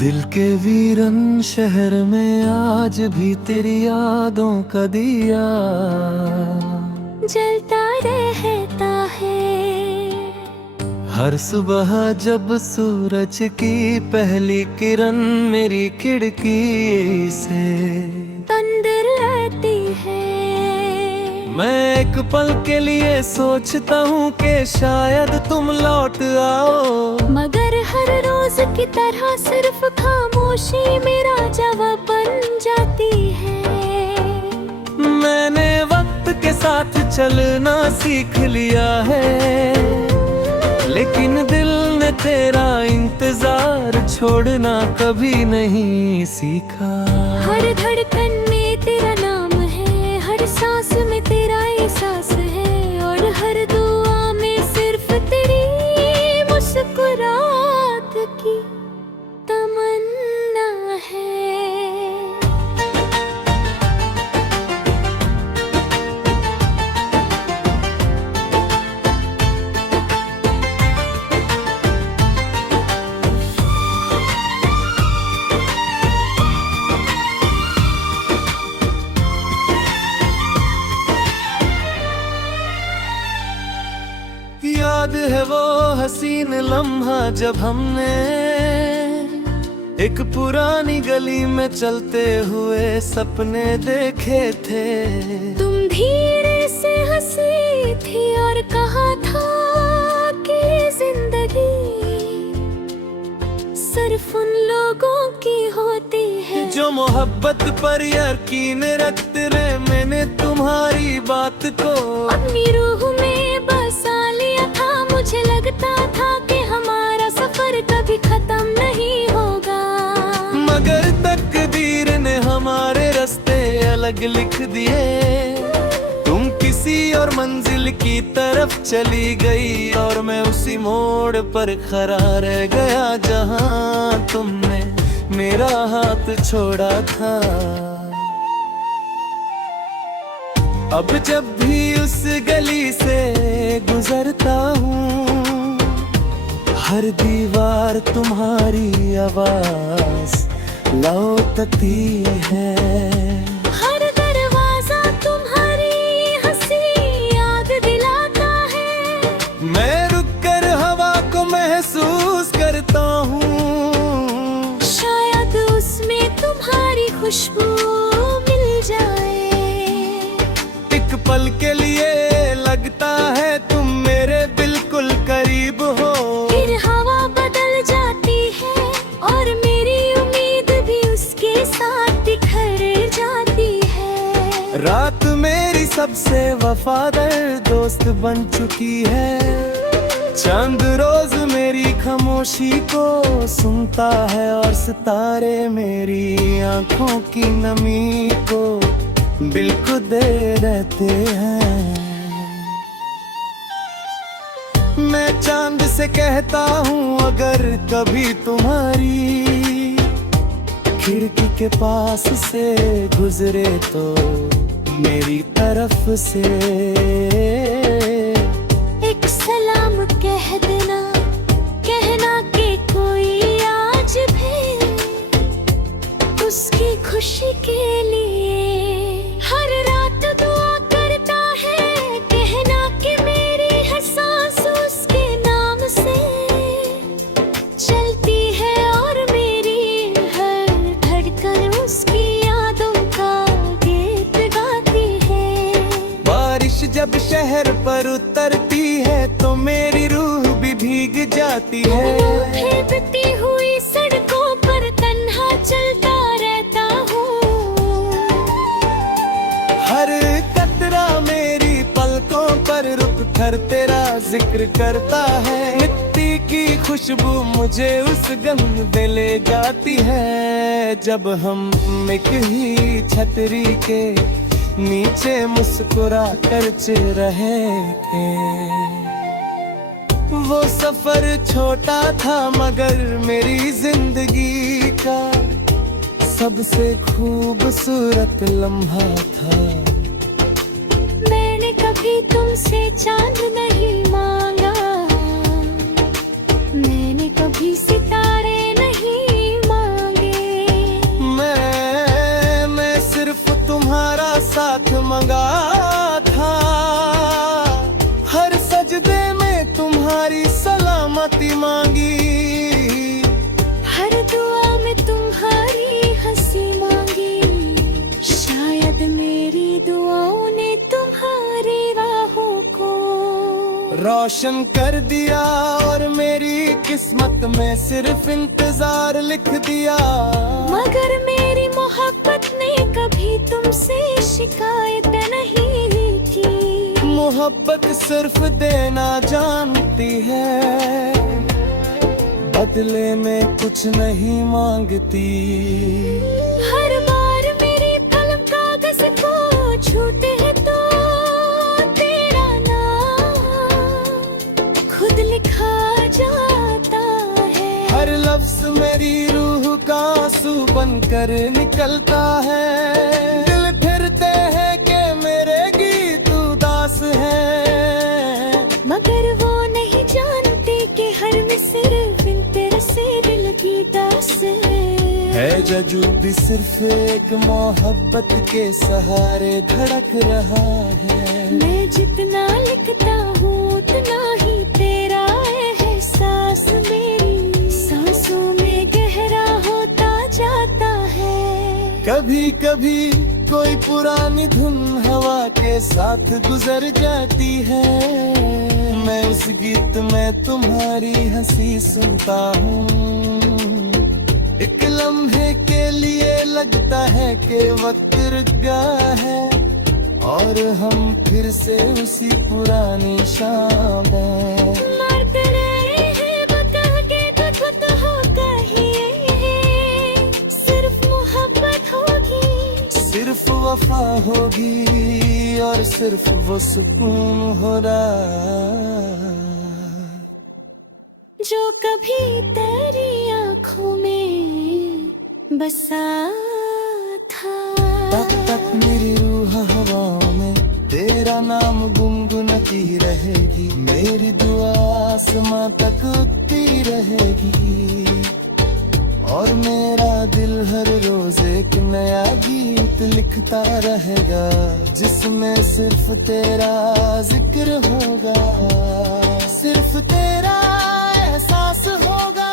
दिल के वीरन शहर में आज भी तेरी यादों का दिया जलता रहता है। हर सुबह जब सूरज की पहली किरण मेरी खिड़की से अंदर आती है। मैं एक पल के लिए सोचता हूँ कि शायद तुम लौट आओ, मगर हर रोज की तरह सिर्फ खामोशी मेरा जवाब बन जाती है। मैंने वक्त के साथ चलना सीख लिया है, लेकिन दिल ने तेरा इंतजार छोड़ना कभी नहीं सीखा। हर धड़कन में तेरा नाम है, हर सांस में तेरा एहसास है, और हर दुआ में सिर्फ तेरी मुस्कुराहट की तमन्ना है। याद है वो हसीन लम्हा जब हमने एक पुरानी गली में चलते हुए सपने देखे थे। तुम धीरे से हंसी थी और कहा था कि जिंदगी सिर्फ उन लोगों की होती है जो मोहब्बत पर यकीन रखते रहे। मैंने तुम्हारी बात को अपनी रूह में बसा लिया था। मुझे लगता था कि हमारा सफर कभी खत्म नहीं होगा, मगर तकदीर ने हमारे रास्ते अलग लिख दिए। तुम किसी और मंजिल की तरफ चली गई और मैं उसी मोड़ पर खड़ा रह गया जहां तुमने मेरा हाथ छोड़ा था। अब जब भी उस गली से गुजरता हूँ, हर दीवार तुम्हारी आवाज लौटती है। हर दरवाजा तुम्हारी हंसी याद दिलाता है। मैं रुक कर हवा को महसूस करता हूँ, शायद उसमें तुम्हारी खुशबू मिल जाए। एक पल के लिए लगता है तुम मेरे बिल्कुल करीब हो। फिर हवा बदल जाती है और मेरी उम्मीद भी उसके साथ बिखर जाती है। रात मेरी सबसे वफादार दोस्त बन चुकी है। चांद रोज मेरी खामोशी को सुनता है और सितारे मेरी आंखों की नमी को बिल्कुल दे रहते हैं। मैं चांद से कहता हूँ अगर कभी तुम्हारी खिड़की के पास से गुजरे तो मेरी तरफ से एक सलाम कह देना, कहना कि कोई आज भी उसकी खुशी के लिए हर रात दुआ करता है। कहना कि मेरी हर सांस उसके नाम से चलती है और मेरी हर धड़कन उसकी यादों का गीत गाती है। बारिश जब शहर पर उतरती है तो मेरी रूह भी भीग जाती है। बहती हुई सड़कों पर तन्हा चलता रहता हूँ। हर कतरा मेरी पलकों पर रुक कर तेरा जिक्र करता है। मिट्टी की खुशबू मुझे उस गंध में ले जाती है जब हम एक ही छतरी के नीचे मुस्कुरा कर चिर रहे थे। वो सफर छोटा था मगर मेरी जिंदगी का सबसे खूबसूरत लम्हा था। मैंने कभी तुमसे चांद नहीं मांगा, मैंने कभी सितारे नहीं मांगे। साथ मंगा था। हर सजदे में तुम्हारी सलामती मांगी, हर दुआ में तुम्हारी हंसी मांगी। शायद मेरी दुआओं ने तुम्हारी राहों को रोशन कर दिया और मेरी किस्मत में सिर्फ इंतजार लिख दिया। मगर मेरी मोहब्बत ने कभी तुमसे शिकायत नहीं की। मोहब्बत सिर्फ देना जानती है, बदले में कुछ नहीं मांगती। हर बार मेरी कलम कागज को छूते है तो तेरा नाम खुद लिखा जाता है। हर लफ्ज मेरी रूह का आंसू बनकर निकलता है। दिल फिरते हैं कि मेरे गीत उदास है, मगर वो नहीं जानते कि हर में सिर्फ इन तेरे से दिल की दास है। जजू भी सिर्फ एक मोहब्बत के सहारे धड़क रहा है। मैं जितना लिखता हूँ उतना ही तेरा एहसास मेरी सांसों में गहरा होता जाता है। कभी कभी कोई पुरानी धुन हवा के साथ गुजर जाती है। मैं उस गीत में तुम्हारी हंसी सुनता हूँ। एक लम्हे के लिए लगता है कि वक्त रुक गया है और हम फिर से उसी पुरानी शाम में मरते रहे हैं बकह के तो खुद होगा ही। सिर्फ मोहब्बत होगी, सिर्फ वफा होगी और सिर्फ वो सुकून हो रहा जो कभी तेरी आँखों में बसा था। तक तक मेरी रूह हवाओं में तेरा नाम गुनगुनाती रहेगी। मेरी दुआ आसमां तक उठती रहेगी और मेरा दिल हर रोज एक नया गीत लिखता रहेगा, जिसमें सिर्फ तेरा जिक्र होगा, सिर्फ तेरा एहसास होगा।